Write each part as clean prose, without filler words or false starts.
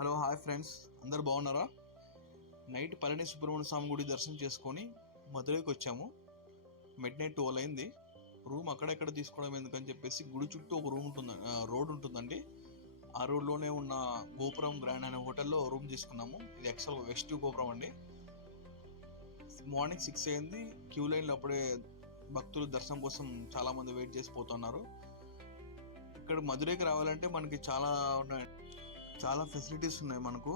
Hello hi friends, అందరు బాగున్నారా? Night Palani Subrahmanya స్వామి గుడి దర్శనం చేసుకొని మధురైకి వచ్చాము. మిడ్ నైట్ 12 అయింది. రూమ్ అక్కడెక్కడ తీసుకోవడం ఎందుకని చెప్పేసి గుడి చుట్టూ ఒక రూమ్ ఉంటుంది, రోడ్ ఉంటుందండి. ఆ రోడ్లోనే ఉన్న గోపురం గ్రాండ్ అనే హోటల్లో రూమ్ తీసుకున్నాము. ఇది ఎక్సల్ వెస్ట్ గోపురం అండి. మార్నింగ్ 6 అయింది. క్యూ లైన్లో అప్పుడే భక్తులు దర్శనం కోసం చాలా మంది వెయిట్ చేసి పోతున్నారు. ఇక్కడ మధురైకి రావాలంటే మనకి చాలా ఫెసిలిటీస్ ఉన్నాయి. మనకు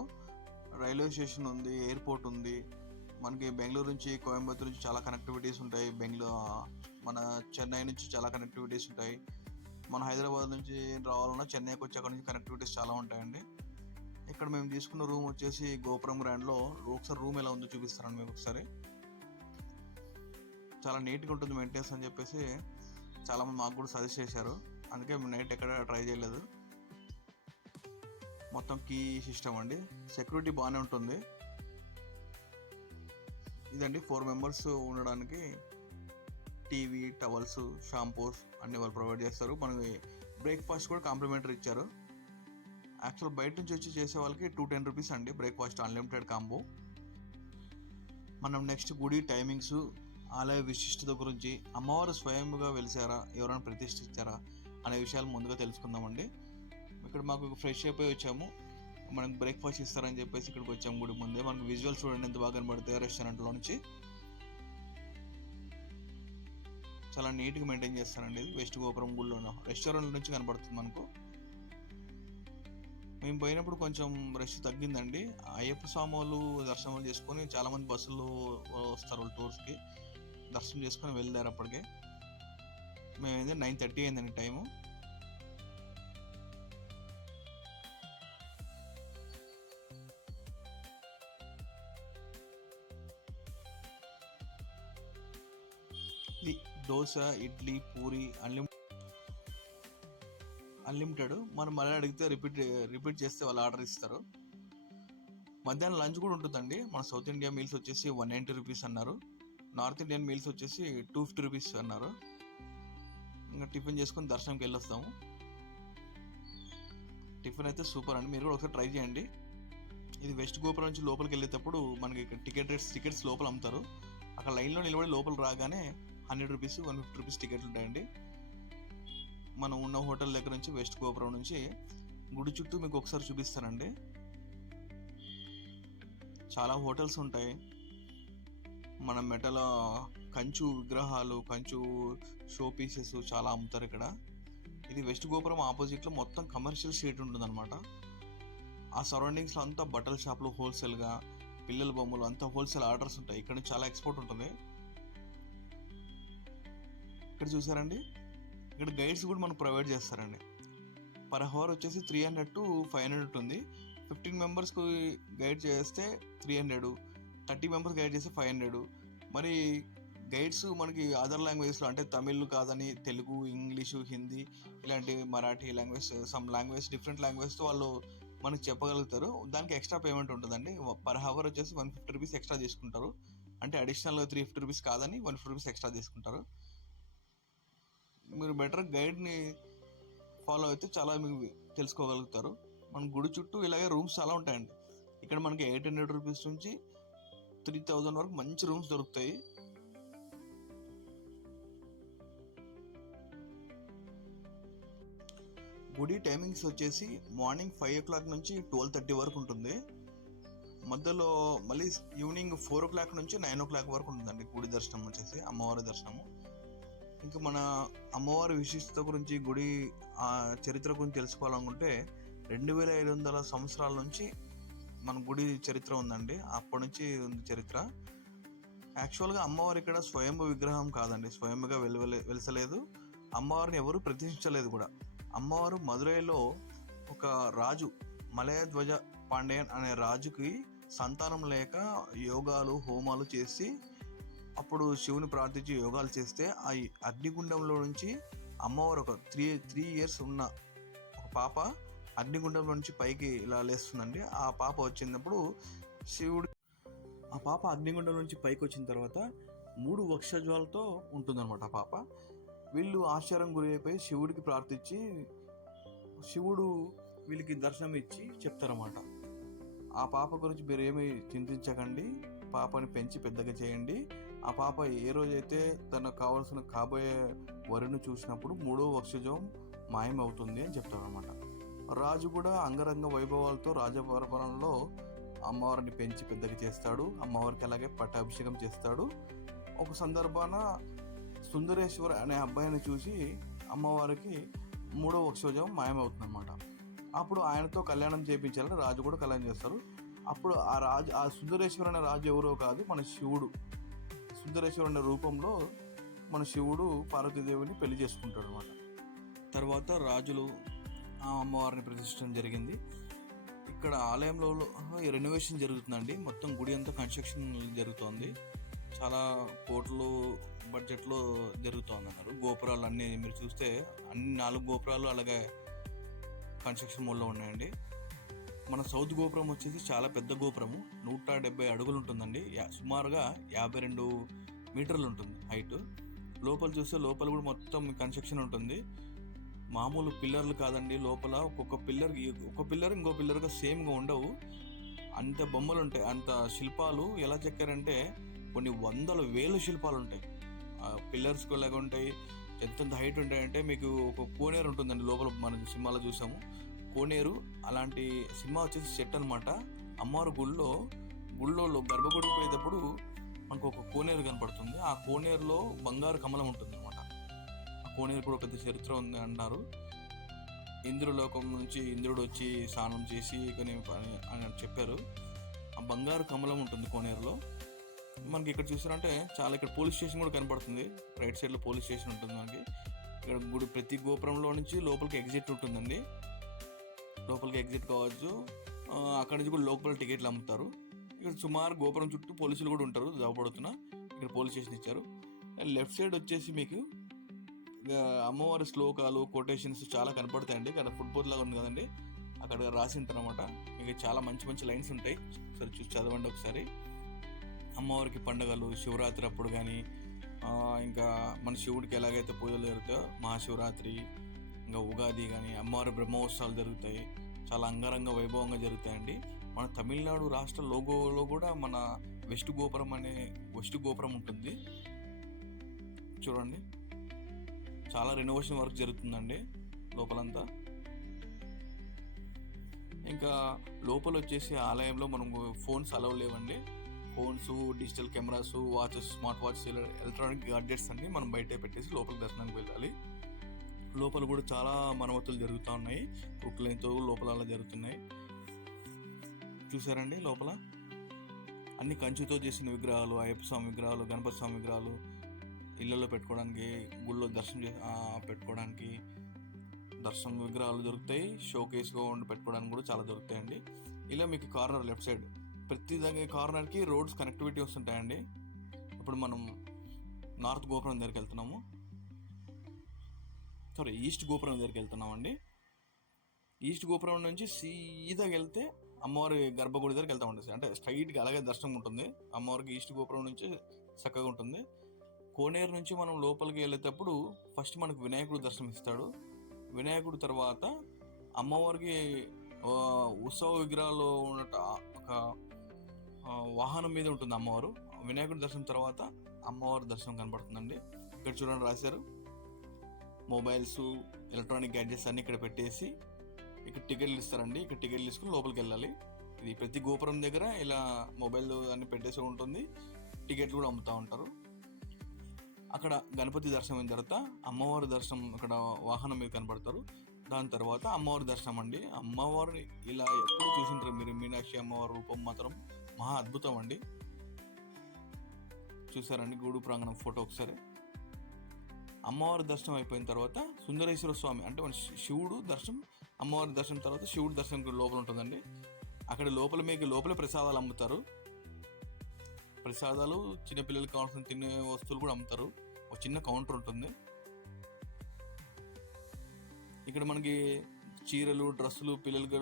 రైల్వే స్టేషన్ ఉంది, ఎయిర్పోర్ట్ ఉంది. మనకి బెంగళూరు నుంచి, కోయంబత్తూరు నుంచి చాలా కనెక్టివిటీస్ ఉంటాయి. మన చెన్నై నుంచి చాలా కనెక్టివిటీస్ ఉంటాయి. మన హైదరాబాద్ నుంచి రావాలన్నా చెన్నైకి వచ్చి అక్కడ నుంచి కనెక్టివిటీస్ చాలా ఉంటాయండి. ఇక్కడ మేము తీసుకున్న రూమ్ వచ్చేసి గోపురం గ్రాండ్లో. ఒకసారి రూమ్ ఎలా ఉందో చూపిస్తారండి మీకు ఒకసారి. చాలా నీట్గా ఉంటుంది మెయింటెనెన్స్ అని చెప్పేసి చాలామంది మాకు కూడా సజెస్ట్ చేశారు. అందుకే మేము నైట్ ఎక్కడ ట్రై చేయలేదు. మొత్తం కీ సిస్టమ్ అండి, సెక్యూరిటీ బాగానే ఉంటుంది. ఇదండి 4 మెంబర్స్ ఉండడానికి టీవీ, టవల్స్, షాంపూస్ అన్ని వాళ్ళు ప్రొవైడ్ చేస్తారు. మనకి బ్రేక్ఫాస్ట్ కూడా కాంప్లిమెంటరీ ఇచ్చారు. యాక్చువల్ బయట నుంచి వచ్చి చేసే వాళ్ళకి 210 రూపీస్ అండి బ్రేక్ఫాస్ట్, అన్లిమిటెడ్ కాంబో. మనం నెక్స్ట్ గుడి టైమింగ్స్, ఆలయ విశిష్టత గురించి, అమ్మవారు స్వయంగా వెలిసారా, ఎవరైనా ప్రతిష్ఠించారా అనే విషయాలు ముందుగా తెలుసుకుందామండి. ఇక్కడ మాకు ఫ్రెష్ అయిపోయి వచ్చాము. మనకు బ్రేక్ఫాస్ట్ ఇస్తారని చెప్పేసి ఇక్కడికి వచ్చాము గుడి ముందే. మనకు విజువల్స్ చూడండి ఎంత బాగా కనబడతాయో రెస్టారెంట్లో నుంచి. చాలా నీట్గా మెయింటైన్ చేస్తారండి. ఇది వెస్ట్ గోపురం గుడిలో రెస్టారెంట్ నుంచి కనబడుతుంది మనకు. మేము పోయినప్పుడు కొంచెం రష్ తగ్గిందండి. అయ్యప్ప స్వామి వాళ్ళు దర్శనం చేసుకొని చాలామంది బస్సులు వస్తారు వాళ్ళు టూర్స్కి. దర్శనం చేసుకొని వెళ్ళారు. అప్పటికే మేము 9:30 అయిందండి టైము. దోశ, ఇడ్లీ, పూరి అన్లిమిటెడ్. మనం మళ్ళీ అడిగితే రిపీట్ చేస్తే వాళ్ళు ఆర్డర్ ఇస్తారు. మధ్యాహ్నం లంచ్ కూడా ఉంటుందండి. మన సౌత్ ఇండియా మీల్స్ వచ్చేసి 190 రూపీస్ అన్నారు. నార్త్ ఇండియన్ మీల్స్ వచ్చేసి 250 రూపీస్ అన్నారు. ఇంకా టిఫిన్ చేసుకుని దర్శనంకి వెళ్ళొస్తాము. టిఫిన్ అయితే సూపర్ అండి, మీరు కూడా ఒకసారి ట్రై చేయండి. ఇది వెస్ట్ గోపురం నుంచి లోపలికి వెళ్ళేటప్పుడు మనకి ఇక్కడ టికెట్స్ లోపల అమ్ముతారు. అక్కడ లైన్లో నిలబడి లోపల రాగానే 100 రూపీస్, 150 రూపీస్ టికెట్లు ఉంటాయండి. మనం ఉన్న హోటల్ దగ్గర నుంచి వెస్ట్ గోపురం నుంచి గుడి చుట్టూ మీకు ఒకసారి చూపిస్తానండి. చాలా హోటల్స్ ఉంటాయి. మన మెటల కంచు విగ్రహాలు, కంచు షో పీసెస్ చాలా అమ్ముతారు ఇక్కడ. ఇది వెస్ట్ గోపురం ఆపోజిట్లో మొత్తం కమర్షియల్ స్ట్రీట్ ఉంటుంది అనమాట. ఆ సరౌండింగ్స్లో అంతా బట్టల షాపులు, హోల్సేల్గా పిల్లల బొమ్మలు అంతా హోల్సేల్ ఆర్డర్స్ ఉంటాయి. ఇక్కడ నుంచి చాలా ఎక్స్పోర్ట్ ఉంటుంది. ఇక్కడ చూసారండి, ఇక్కడ గైడ్స్ కూడా మనకు ప్రొవైడ్ చేస్తారండి. పర్ అవర్ వచ్చేసి 300 to 500 ఉంటుంది. 15 మెంబర్స్కి గైడ్ చేస్తే 300, 30 మెంబర్స్ గైడ్ చేస్తే 500. మరి గైడ్స్ మనకి అదర్ లాంగ్వేజ్లో, అంటే తమిళ్ కాదని తెలుగు, ఇంగ్లీషు, హిందీ ఇలాంటి మరాఠీ లాంగ్వేజ్ డిఫరెంట్ లాంగ్వేజ్తో వాళ్ళు మనకు చెప్పగలుగుతారు. దానికి ఎక్స్ట్రా పేమెంట్ ఉంటుందండి. పర్ అవర్ వచ్చేసి 150 రూపీస్ ఎక్స్ట్రా తీసుకుంటారు. అంటే అడిషనల్గా 350 రూపీస్ కాదని 150 రూపీస్ ఎక్స్ట్రా తీసుకుంటారు. మీరు బెటర్ గైడ్ని ఫాలో అయితే చాలా మీకు తెలుసుకోగలుగుతారు. మన గుడి చుట్టూ ఇలాగే రూమ్స్ చాలా ఉంటాయండి. ఇక్కడ మనకి 800 రూపీస్ నుంచి 3000 వరకు మంచి రూమ్స్ దొరుకుతాయి. గుడి టైమింగ్స్ వచ్చేసి మార్నింగ్ 5 o'clock నుంచి 12:30 వరకు ఉంటుంది. మధ్యలో మళ్ళీ ఈవినింగ్ 4 o'clock నుంచి 9 o'clock వరకు ఉంటుందండి గుడి దర్శనం వచ్చేసి, అమ్మవారి దర్శనము. ఇంకా మన అమ్మవారి విశిష్టత గురించి, గుడి చరిత్ర గురించి తెలుసుకోవాలనుకుంటే 2500 సంవత్సరాల నుంచి మన గుడి చరిత్ర ఉందండి. అప్పటి నుంచి ఉంది చరిత్ర. యాక్చువల్గా అమ్మవారు ఇక్కడ స్వయంభూ విగ్రహం కాదండి, స్వయంగా వెలసలేదు. అమ్మవారిని ఎవరు ప్రతిష్ఠించలేదు కూడా. అమ్మవారు మదురైలో ఒక రాజు, మలయధ్వజ పాండ్యన్ అనే రాజుకి సంతానం లేక యోగాలు, హోమాలు చేసి అప్పుడు శివుని ప్రార్థించి యోగాలు చేస్తే ఆ అగ్నిగుండంలో నుంచి అమ్మవారు ఒక 3 years ఉన్న ఒక పాప అగ్నిగుండంలో నుంచి పైకి ఇలా లేస్తుందండి. ఆ పాప వచ్చినప్పుడు ఆ పాప అగ్నిగుండం నుంచి పైకి వచ్చిన తర్వాత 3 వక్షజ్వాలతో ఉంటుందన్నమాట ఆ పాప. వీళ్ళు ఆశ్చర్యం గురి అయిపోయి శివుడికి ప్రార్థించి శివుడు వీళ్ళకి దర్శనం ఇచ్చి చెప్తారన్నమాట. ఆ పాప గురించి మీరు ఏమి చింతించకండి, పాపని పెంచి పెద్దగా చేయండి. ఆ పాప ఏ రోజైతే తనకు కావాల్సిన కాబోయే వరుని చూసినప్పుడు 3వ వక్షోజం మాయమవుతుంది అని చెప్తారనమాట. రాజు కూడా అంగరంగ వైభవాలతో రాజపరపరంలో అమ్మవారిని పెంచి పెద్దగా చేస్తాడు. అమ్మవారికి అలాగే పట్టాభిషేకం చేస్తాడు. ఒక సందర్భాన సుందరేశ్వర అనే అబ్బాయిని చూసి అమ్మవారికి 3వ వక్షోజం మాయమవుతుంది అనమాట. అప్పుడు ఆయనతో కళ్యాణం చేయించాలని రాజు కూడా కళ్యాణం చేస్తారు. అప్పుడు ఆ సుందరేశ్వర అనే రాజు ఎవరో కాదు, మన శివుడు. సుందరేశ్వర అనే రూపంలో మన శివుడు పార్వతీదేవిని పెళ్లి చేసుకుంటాడు అనమాట. తర్వాత రాజులు ఆ అమ్మవారిని ప్రతిష్ఠించడం జరిగింది. ఇక్కడ ఆలయంలో రెనోవేషన్ జరుగుతుందండి. మొత్తం గుడి అంతా కన్స్ట్రక్షన్ జరుగుతోంది. చాలా కోట్లు బడ్జెట్లో జరుగుతోంది అన్నారు. గోపురాలు అన్నీ మీరు చూస్తే అన్ని 4 గోపురాలు అలాగే కన్స్ట్రక్షన్ మోడ్లో ఉన్నాయండి. మన సౌత్ గోపురం వచ్చేసి చాలా పెద్ద గోపురము, 170 అడుగులు ఉంటుందండి. సుమారుగా 52 మీటర్లు ఉంటుంది హైట్. లోపల చూస్తే లోపల కూడా మొత్తం కన్స్ట్రక్షన్ ఉంటుంది. మామూలు పిల్లర్లు కాదండి. లోపల ఒక పిల్లర్ ఇంకో పిల్లర్గా సేమ్గా ఉండవు. అంత బొమ్మలు ఉంటాయి, అంత శిల్పాలు ఎలా చెక్కారంటే కొన్ని 100,000 శిల్పాలు ఉంటాయి. పిల్లర్స్ లాగా ఉంటాయి. ఎంత హైట్ ఉంటాయంటే మీకు ఒక కోనేరు ఉంటుందండి లోపల. మనం సినిమాలో చూసాము కోనేరు. అలాంటి సినిమా వచ్చేసి సెట్ అనమాట. అమ్మవారి గుళ్ళో గర్భగుడికి పోయేటప్పుడు మనకు ఒక కోనేరు కనపడుతుంది. ఆ కోనేరులో బంగారు కమలం ఉంటుంది అనమాట. ఆ కోనేరు కూడా పెద్ద చరిత్ర ఉంది అన్నారు. ఇంద్రలోకం నుంచి ఇంద్రుడు వచ్చి స్నానం చేసి అని చెప్పారు. ఆ బంగారు కమలం ఉంటుంది కోనేరులో. మనకి ఇక్కడ చూసారంటే చాలా ఇక్కడ పోలీస్ స్టేషన్ కూడా కనపడుతుంది. రైట్ సైడ్లో పోలీస్ స్టేషన్ ఉంటుంది మనకి. ఇక్కడ గుడి ప్రతి గోపురంలో నుంచి లోపలికి ఎగ్జిట్ ఉంటుందండి. లోపలికి ఎగ్జిట్ కావచ్చు. అక్కడి నుంచి కూడా లోపల టికెట్లు అమ్ముతారు. ఇక్కడ సుమారు గోపురం చుట్టూ పోలీసులు కూడా ఉంటారు. జాబపడుతున్న ఇక్కడ పోలీస్ స్టేషన్ ఇచ్చారు. లెఫ్ట్ సైడ్ వచ్చేసి మీకు అమ్మవారి శ్లోకాలు, కొటేషన్స్ చాలా కనపడతాయండి. ఇక్కడ ఫుట్బాల్ లాగా ఉంది కదండి, అక్కడ రాసి ఉంటారు అనమాట. మీకు చాలా మంచి మంచి లైన్స్ ఉంటాయి. ఒకసారి చూసి చదవండి ఒకసారి. అమ్మవారికి పండుగలు శివరాత్రి అప్పుడు కానీ, ఇంకా మన శివుడికి ఎలాగైతే పూజలు జరుగుతాయో మహాశివరాత్రి, ఇంకా ఉగాది కానీ అమ్మవారి బ్రహ్మోత్సవాలు జరుగుతాయి. చాలా అంగరంగ వైభవంగా జరుగుతాయండి. మన తమిళనాడు రాష్ట్ర లోగోలో కూడా మన వెస్ట్ గోపురం ఉంటుంది చూడండి. చాలా రెనోవేషన్ వర్క్ జరుగుతుందండి లోపలంతా. ఇంకా లోపల వచ్చేసి ఆలయంలో మనం ఫోన్స్ అలవ్ లేవండి. Phones, digital cameras, watches, smart watches, electronic gadgets అన్ని మనం బయట పెట్టేసి లోపల దర్శనానికి వెళ్ళాలి. లోపల కూడా చాలా మరమ్మతులు జరుగుతూ ఉన్నాయి. కుట్లతో లోపల అలా జరుగుతున్నాయి. చూసారండి లోపల అన్ని కంచుతో చేసిన విగ్రహాలు, అయ్యప్ప స్వామి విగ్రహాలు, గణపతి స్వామి విగ్రహాలు ఇళ్ళల్లో పెట్టుకోవడానికి, గుళ్ళో దర్శనం పెట్టుకోవడానికి దర్శనం విగ్రహాలు దొరుకుతాయి. షోకేస్గా ఉండి పెట్టుకోవడానికి కూడా చాలా దొరుకుతాయండి. ఇలా మీకు కార్నర్ లెఫ్ట్ సైడ్ ప్రతి దగ్గర కార్నర్కి రోడ్స్ కనెక్టివిటీ వస్తుంటాయండి. ఇప్పుడు మనం నార్త్ గోపురం దగ్గరికి వెళ్తున్నాము, ఈస్ట్ గోపురం దగ్గరికి వెళ్తున్నామండి. ఈస్ట్ గోపురం నుంచి సీదాగా వెళ్తే అమ్మవారి గర్భగుడి దగ్గరికి వెళ్తా ఉంటుంది. అంటే స్ట్రైట్గా అలాగే దర్శనం ఉంటుంది. అమ్మవారికి ఈస్ట్ గోపురం నుంచి చక్కగా ఉంటుంది. కోనేరు నుంచి మనం లోపలికి వెళ్ళేటప్పుడు ఫస్ట్ మనకు వినాయకుడు దర్శనం ఇస్తాడు. వినాయకుడు తర్వాత అమ్మవారికి ఉత్సవ విగ్రహాల్లో ఉన్నట్టు ఒక వాహనం మీద ఉంటుంది అమ్మవారు. వినాయకుడి దర్శనం తర్వాత అమ్మవారి దర్శనం కనబడుతుందండి. ఇక్కడ చూడండి రాశారు. మొబైల్స్, ఎలక్ట్రానిక్ గ్యాడ్జెట్స్ అన్నీ ఇక్కడ పెట్టేసి ఇక్కడ టికెట్లు ఇస్తారండి. ఇక్కడ టికెట్లు తీసుకుని లోపలికి వెళ్ళాలి. ఇది ప్రతి గోపురం దగ్గర ఇలా మొబైల్ అన్ని పెట్టేసి ఉంటుంది. టికెట్లు కూడా అమ్ముతూ ఉంటారు. అక్కడ గణపతి దర్శనం అయిన తర్వాత అమ్మవారి దర్శనం అక్కడ వాహనం మీద కనబడతారు. దాని తర్వాత అమ్మవారి దర్శనం అండి. అమ్మవారిని ఇలా ఎప్పుడు చూసింటారు మీరు. మీనాక్షి అమ్మవారి రూపం మాత్రం మహా అద్భుతం అండి. చూసారండి గూడు ప్రాంగణం ఫోటో ఒకసారి. అమ్మవారి దర్శనం అయిపోయిన తర్వాత సుందరేశ్వర స్వామి అంటే మన శివుడు దర్శనం, అమ్మవారి దర్శనం తర్వాత శివుడు దర్శనం లోపల ఉంటుందండి. అక్కడ లోపలే ప్రసాదాలు అమ్ముతారు. ప్రసాదాలు, చిన్నపిల్లలకి కావాల్సిన తినే వస్తువులు కూడా అమ్ముతారు. ఒక చిన్న కౌంటర్ ఉంటుంది. ఇక్కడ మనకి చీరలు, డ్రెస్సులు, పిల్లలకి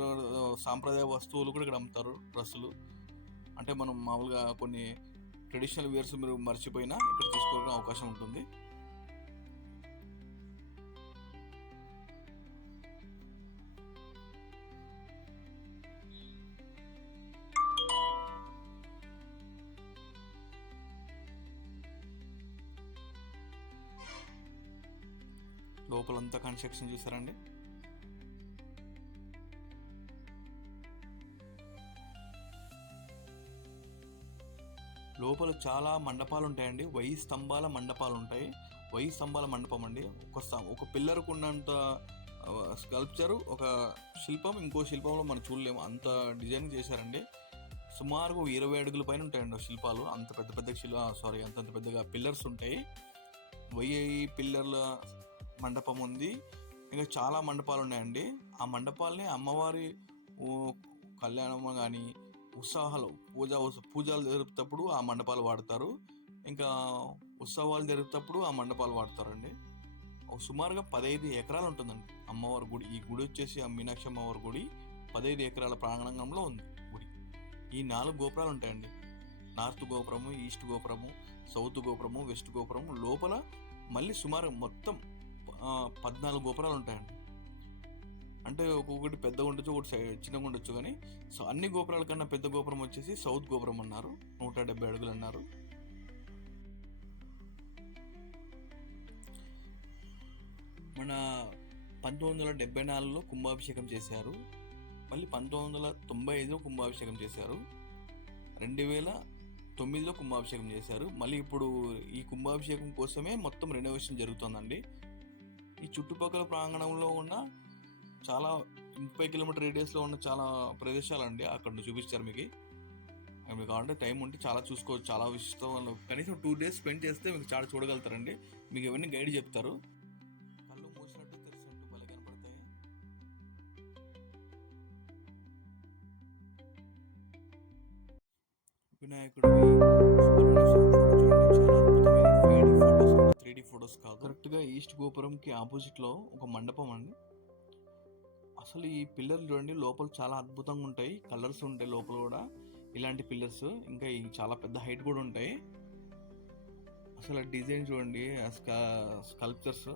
సాంప్రదాయ వస్తువులు కూడా ఇక్కడ అమ్ముతారు. డ్రెస్సులు అంటే మనం మామూలుగా కొన్ని ట్రెడిషనల్ వేర్స్ మీరు మర్చిపోయినా ఇక్కడ తీసుకోవడానికి అవకాశం ఉంటుంది. లోపలంతా కన్స్ట్రక్షన్ చూసారండి. లోపల చాలా మండపాలు ఉంటాయండి. 1000 స్తంభాల మండపాలు ఉంటాయి. 1000 స్తంభాల మండపం అండి. ఒక పిల్లర్కు ఉన్నంత స్కల్ప్చరు, ఒక శిల్పం ఇంకో శిల్పంలో మనం చూడలేము, అంత డిజైన్ చేశారండి. సుమారుగా 20 అడుగుల పైన ఉంటాయండి శిల్పాలు. అంత పెద్ద పెద్ద అంతంత పెద్దగా పిల్లర్స్ ఉంటాయి. 1000 పిల్లర్ల మండపం ఉంది. ఇంకా చాలా మండపాలు ఉన్నాయండి. ఆ మండపాలని అమ్మవారి కళ్యాణం కానీ ఉత్సవాలు పూజలు జరుపుతప్పుడు ఆ మండపాలు వాడతారు. ఇంకా ఉత్సవాలు జరుపుతప్పుడు ఆ మండపాలు వాడతారండి. సుమారుగా 15 ఎకరాలు ఉంటుందండి అమ్మవారి గుడి. ఈ గుడి వచ్చేసి ఆ మీనాక్షి అమ్మవారి గుడి 15 ఎకరాల ప్రాంగణంలో ఉంది గుడి. ఈ 4 గోపురాలు ఉంటాయండి. నార్త్ గోపురము, ఈస్ట్ గోపురము, సౌత్ గోపురము, వెస్ట్ గోపురము. లోపల మళ్ళీ సుమారు మొత్తం 14 గోపురాలు ఉంటాయండి. అంటే ఒక్కొక్కటి పెద్దగా ఉండొచ్చు, ఒకటి చిన్నగా ఉండొచ్చు. కానీ సో అన్ని గోపురాల కన్నా పెద్ద గోపురం వచ్చేసి సౌత్ గోపురం అన్నారు. 170 అడుగులు అన్నారు. మన 1974లో కుంభాభిషేకం చేశారు. మళ్ళీ 1995లో కుంభాభిషేకం చేశారు. 2009లో కుంభాభిషేకం చేశారు. మళ్ళీ ఇప్పుడు ఈ కుంభాభిషేకం కోసమే మొత్తం రెనోవేషన్ జరుగుతుందండి. ఈ చుట్టుపక్కల ప్రాంగణంలో ఉన్న చాలా 30 కిలోమీటర్ రేడియస్లో ఉన్న చాలా ప్రదేశాలు అండి అక్కడ చూపించారు. మీకు కావాలంటే టైం ఉంటే చాలా చూసుకోవచ్చు. చాలా విషయం కనీసం 2 days స్పెండ్ చేస్తే మీకు చాలా చూడగలుగుతారండి. మీకు ఎవరిని గైడ్ చెప్తారు. కళ్ళు మూసినట్టు తెరిచినట్టు భలే కనపడతాయి. వినాయకుడు 3D ఫొటోస్ కాదు. కరెక్ట్గా ఈస్ట్ గోపురంకి ఆపోజిట్లో ఒక మండపం అండి. అసలు ఈ పిల్లర్లు చూడండి, లోపల చాలా అద్భుతంగా ఉంటాయి. కలర్స్ ఉంటాయి లోపల కూడా ఇలాంటి పిల్లర్స్. ఇంకా ఈ చాలా పెద్ద హైట్ కూడా ఉంటాయి. అసలు డిజైన్ చూడండి, స్కల్ప్చర్స్,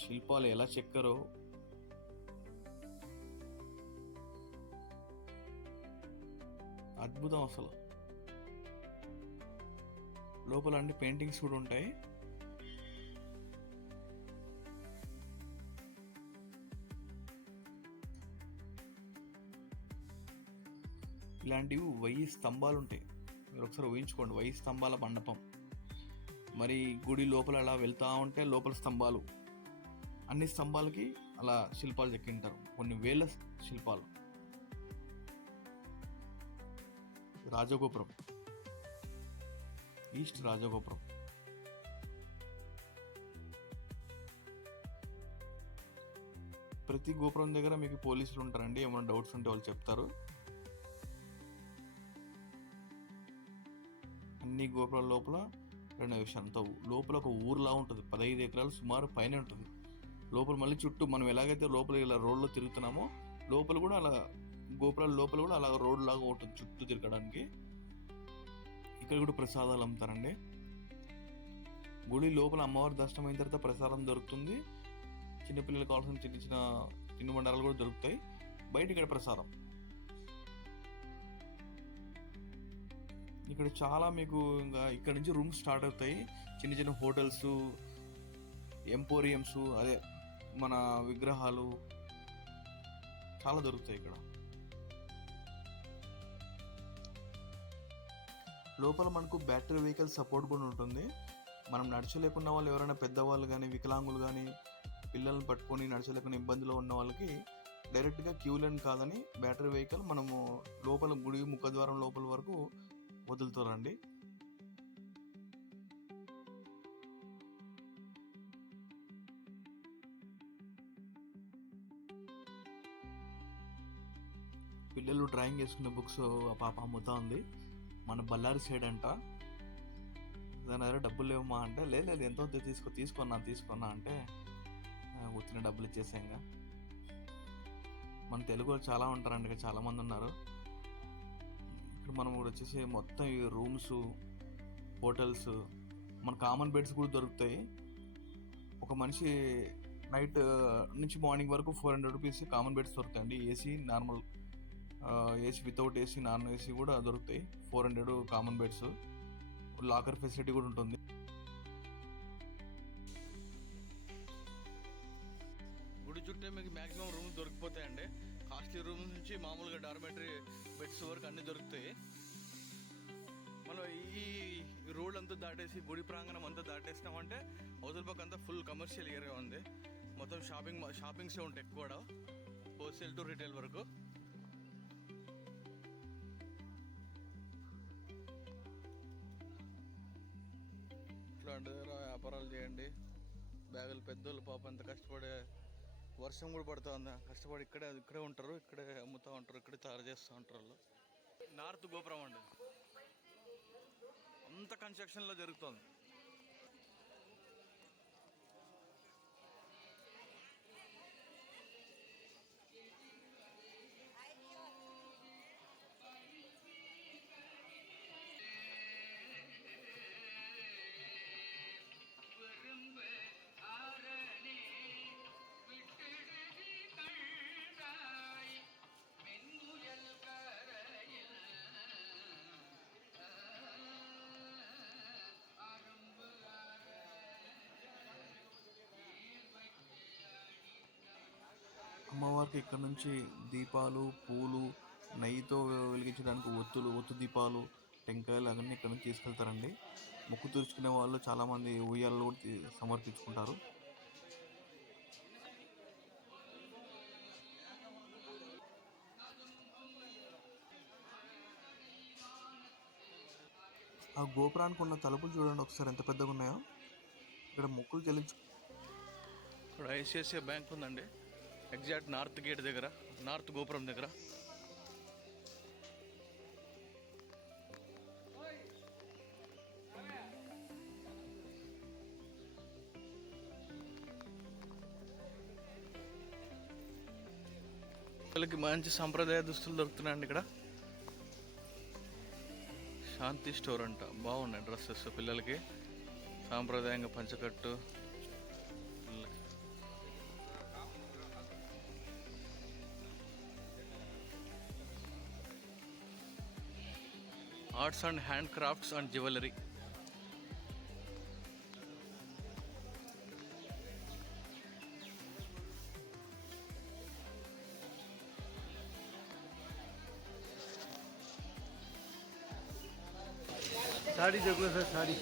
శిల్పాలు ఎలా చెక్కారో. అద్భుతం అసలు. లోపల అన్ని పెయింటింగ్స్ కూడా ఉంటాయి. ఇలాంటివి 1000 స్తంభాలు ఉంటాయి. మీరు ఒకసారి ఊహించుకోండి, 1000 స్తంభాల మండపం. మరి గుడి లోపల అలా వెళ్తూ ఉంటే లోపల స్తంభాలు, అన్ని స్తంభాలకి అలా శిల్పాలు చెక్కింటారు. కొన్ని వేల శిల్పాలు. రాజగోపురం, ఈస్ట్ రాజగోపురం. ప్రతి గోపురం దగ్గర మీకు పోలీసులు ఉంటారండి. ఏమైనా డౌట్స్ ఉంటే వాళ్ళు చెప్తారు. అన్ని గోపురాల లోపల రెనోవేషన్ అంతా. లోపల ఒక ఊరులా ఉంటుంది. 15 ఎకరాలు సుమారు పైన ఉంటుంది. లోపల మళ్ళీ చుట్టూ మనం ఎలాగైతే లోపల ఇలా రోడ్లో తిరుగుతున్నామో లోపల కూడా అలా గోపురాల లోపల కూడా అలా రోడ్ లాగా ఉంటుంది చుట్టూ తిరగడానికి. ఇక్కడ కూడా ప్రసాదాలు అమ్ముతారండి. గుడి లోపల అమ్మవారి దర్శనం అయిన తర్వాత ప్రసాదం దొరుకుతుంది. చిన్నపిల్లలకు కావాల్సిన చిన్న చిన్న తినుబండారాలు కూడా దొరుకుతాయి. బయట ఇక్కడ ప్రసాదం. ఇక్కడ చాలా మీకు ఇంకా ఇక్కడ నుంచి రూమ్స్ స్టార్ట్ అవుతాయి. చిన్న చిన్న హోటల్స్, ఎంపోరియంస్, అదే మన విగ్రహాలు చాలా దొరుకుతాయి ఇక్కడ. లోపల మనకు బ్యాటరీ వెహికల్ సపోర్ట్ కూడా ఉంటుంది. మనం నడచలేకున్న వాళ్ళు, ఎవరైనా పెద్దవాళ్ళు కానీ, వికలాంగులు కానీ, పిల్లల్ని పట్టుకొని నడచలేకున్న ఇబ్బందిలో ఉన్న వాళ్ళకి డైరెక్ట్గా క్యూ లైన్ కాదని బ్యాటరీ వెహికల్ మనము లోపల గుడి ముఖద్వారం లోపల వరకు వదులుతారండి. పిల్లలు డ్రాయింగ్ చేసుకునే బుక్స్ ఆ పాప అమ్ముతా ఉంది. మన బళ్ళారి సైడ్ అంట. దాని దగ్గర డబ్బులు లేవమ్మా అంటే, లేదు ఎంతో తీసుకున్నా అంటే వచ్చిన డబ్బులు ఇచ్చేసాంగా. మన తెలుగు వాళ్ళు చాలా ఉంటారండి, ఇక్కడ చాలా మంది ఉన్నారు. ఇక్కడ మనం కూడా వచ్చేసి మొత్తం ఈ రూమ్స్, హోటల్స్, మన కామన్ బెడ్స్ కూడా దొరుకుతాయి. ఒక మనిషి నైట్ నుంచి మార్నింగ్ వరకు 400 రూపీస్ కామన్ బెడ్స్ దొరుకుతాయండి. AC, normal AC, without AC, non AC కూడా దొరుకుతాయి. 400 కామన్ బెడ్స్. లాకర్ ఫెసిలిటీ కూడా ఉంటుంది. చుట్టే మీకు మ్యాక్సిమం రూమ్స్ దొరికిపోతాయండి. కాస్ట్లీ రూమ్స్ నుంచి మామూలుగా డార్మెటరీ బెడ్స్ వరకు అన్నీ దొరుకుతాయి. మనం ఈ రోడ్ అంతా దాటేసి గుడి ప్రాంగణం అంతా దాటేసినామంటే అవతల పక్క అంతా ఫుల్ కమర్షియల్ ఏరియా ఉంది. మొత్తం షాపింగ్సే ఉంటాయి ఎక్కువ, హోల్సేల్ టు రిటైల్ వరకు. ఇట్లాంటి దగ్గర వ్యాపారాలు చేయండి. బ్యాగులు పెద్దోళ్ళు పాపం అంత కష్టపడే, వర్షం కూడా పడుతుంది, కష్టపడి ఇక్కడే ఉంటారు, ఇక్కడే అమ్ముతూ ఉంటారు, ఇక్కడే తయారు చేస్తూ ఉంటారు వాళ్ళు. నార్త్ గోపురం అండి, అంత కన్స్ట్రక్షన్లో జరుగుతుంది. అమ్మవారికి ఇక్కడ నుంచి దీపాలు, పూలు, నెయ్యితో వెలిగించడానికి ఒత్తు దీపాలు, టెంకాయలు అవన్నీ ఇక్కడ నుంచి తీసుకెళ్తారండి. మొక్కు తీర్చుకునే వాళ్ళు చాలామంది ఉయ్యాలలో కూడా సమర్పించుకుంటారు. ఆ గోపురానికి ఉన్న తలుపులు చూడండి ఒకసారి ఎంత పెద్దగా ఉన్నాయో. ఇక్కడ మొక్కులు చెల్లించు. ఇక్కడ ఐసిఐసిఐ బ్యాంక్ ఉందండి, ఎగ్జాక్ట్ నార్త్ గేట్ దగ్గర, నార్త్ గోపురం దగ్గర. పిల్లలకి మంచి సాంప్రదాయ దుస్తులు దొరుకుతున్నాయండి ఇక్కడ. శాంతి స్టోర్ అంట, బాగున్నాయి డ్రెస్సెస్ పిల్లలకి, సాంప్రదాయంగా పంచకట్టు. Arts and hand crafts and jewellery. Sari देखो सर, साड़ी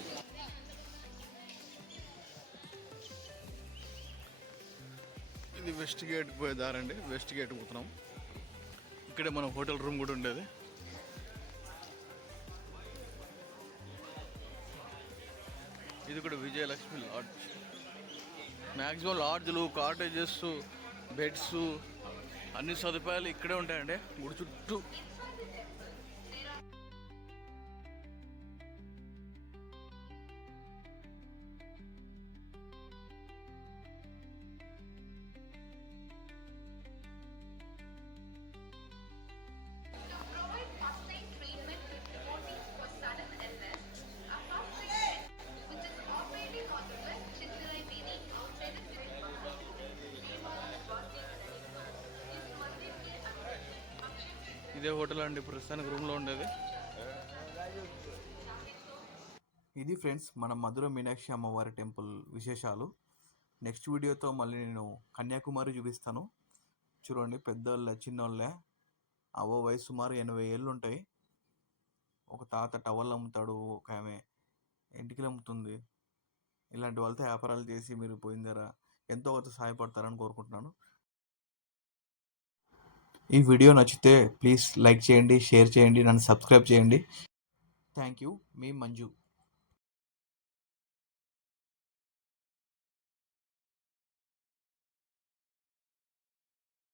ఇది వెస్ట్ గేట్ పోయే దారండి, వెస్ట్ గేట్ పోతున్నాం. ఇక్కడే మన హోటల్ రూమ్ కూడా ఉండేది. ఇది కూడా విజయలక్ష్మి లాడ్జ్. మ్యాక్సిమం లాడ్జ్లు, కాటేజెస్, బెడ్స్ అన్ని సదుపాయాలు ఇక్కడే ఉంటాయండి గుడి చుట్టూ. ఇదే హోటల్ అండి ప్రస్తుతానికి రూమ్లో ఉండేది. ఇది ఫ్రెండ్స్ మన మధుర మీనాక్షి అమ్మవారి టెంపుల్ విశేషాలు. నెక్స్ట్ వీడియోతో మళ్ళీ నేను కన్యాకుమారి చూపిస్తాను. చూడండి, పెద్దోళ్ళ చిన్నోళ్ళే, అవో వయసు సుమారు 80 ఏళ్ళు ఉంటాయి. ఒక తాత టవల్ అమ్ముతాడు, ఒక ఆమె ఎంటికలు అమ్ముతుంది. ఇలాంటి వాళ్ళతో వ్యాపారాలు చేసి మీరు పోయిన ధర ఎంతో కొంత సహాయపడతారని కోరుకుంటున్నాను. ఈ వీడియో నచ్చితే ప్లీజ్ లైక్ చేయండి, షేర్ చేయండి, నన్ను సబ్స్క్రైబ్ చేయండి. Thank you. మీ మంజు.